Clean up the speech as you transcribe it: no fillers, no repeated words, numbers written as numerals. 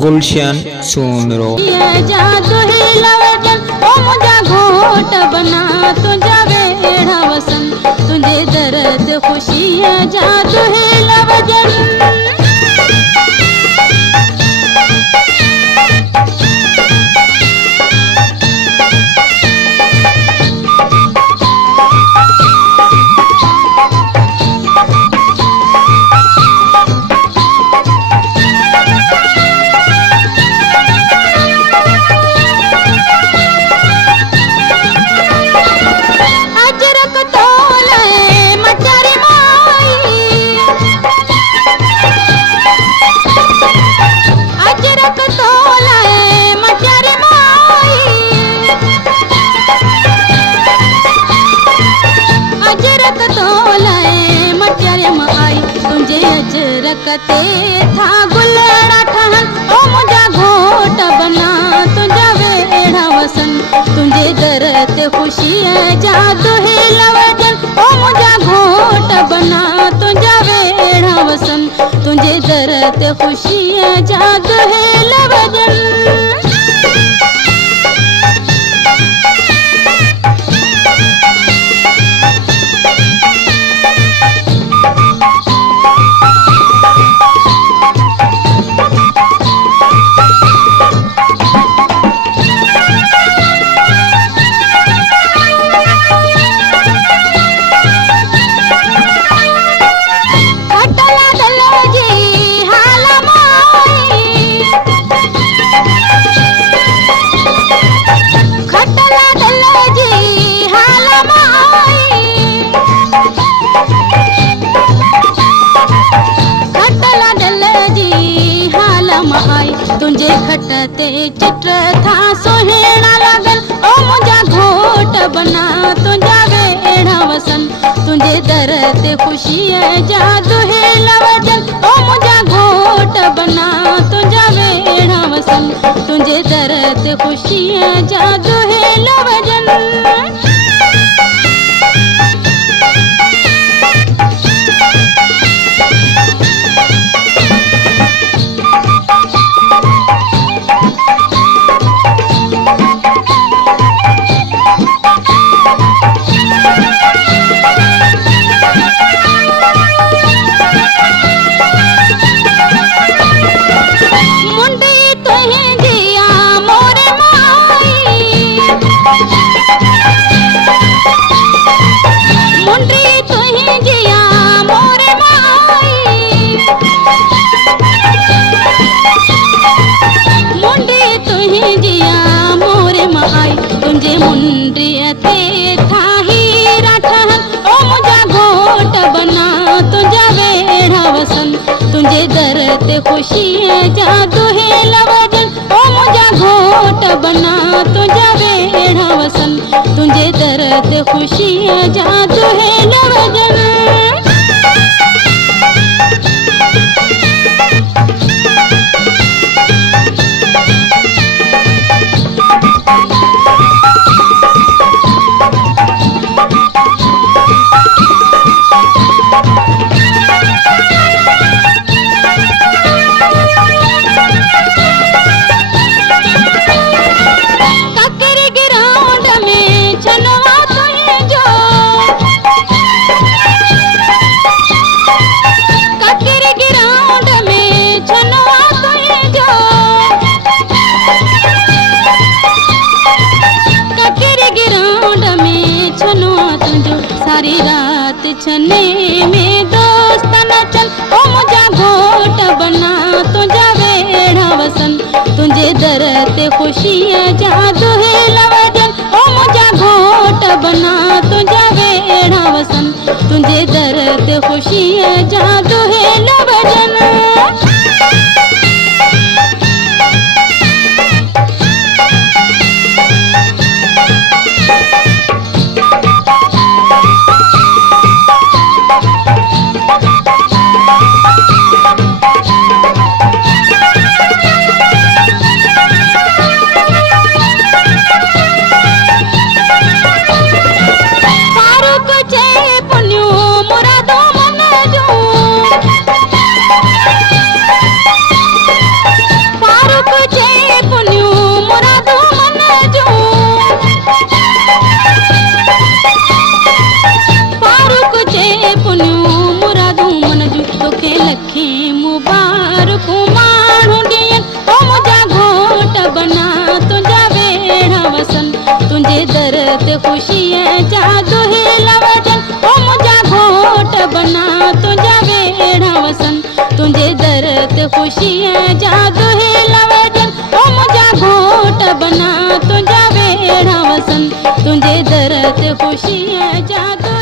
गुलशन सोनरो जादू ही लवजन ओ मुझा घोट बना तुझा वेड़ा वसन तुझे दर्द खुशी है जादू ही लवजन रखते था गुलड़ा ठहन ओ मुझा घोट बना तुझा वेड़ा वसन तुझे दर्द खुशी है जादू ही लवजन ओ मुझा घोट बना तुझा वेड़ा वसन तुझे दर्द खुशी है जादू ही लवजन तुझे खटते चित्र था सोहेना लगन ओ मुझा घोट बना तुझा वेड़ा वसन तुझे दर्द खुशी है जादू है लवजन ओ मुझा घोट बना तुझा वेड़ा वसन तुझे दर्द खुशी है जादू है लवजन तुझे मुंड्रियते था हीरा ठहन ओ मुझा घोट बना तुझा वेड़ा वसन तुझे दर्द खुशी है जादू है लवजन ओ मुझा घोट बना तुझा वेड़ा वसन तुझे दर्द खुशी है जादू है लवजन सारी रात छने में दोस्त न चल ओ मुझा घोट बना तुझा वेड़ा वसन तुझे दर्द खुशी है जादू है लवजन ओ मुझा घोट बना तुझा वेड़ा वसन तुझे दर्द खुशी है जादू है लवजन ते खुशियाँ जादू ही लवजन ओ मुझा घोट बना तुझा वेड़ा वसन तुझे दर ते खुशियाँ जादू ही लवजन ओ मुझा घोट बना तुझा वेड़ा वसन तुझे दर ते खुशियाँ जादू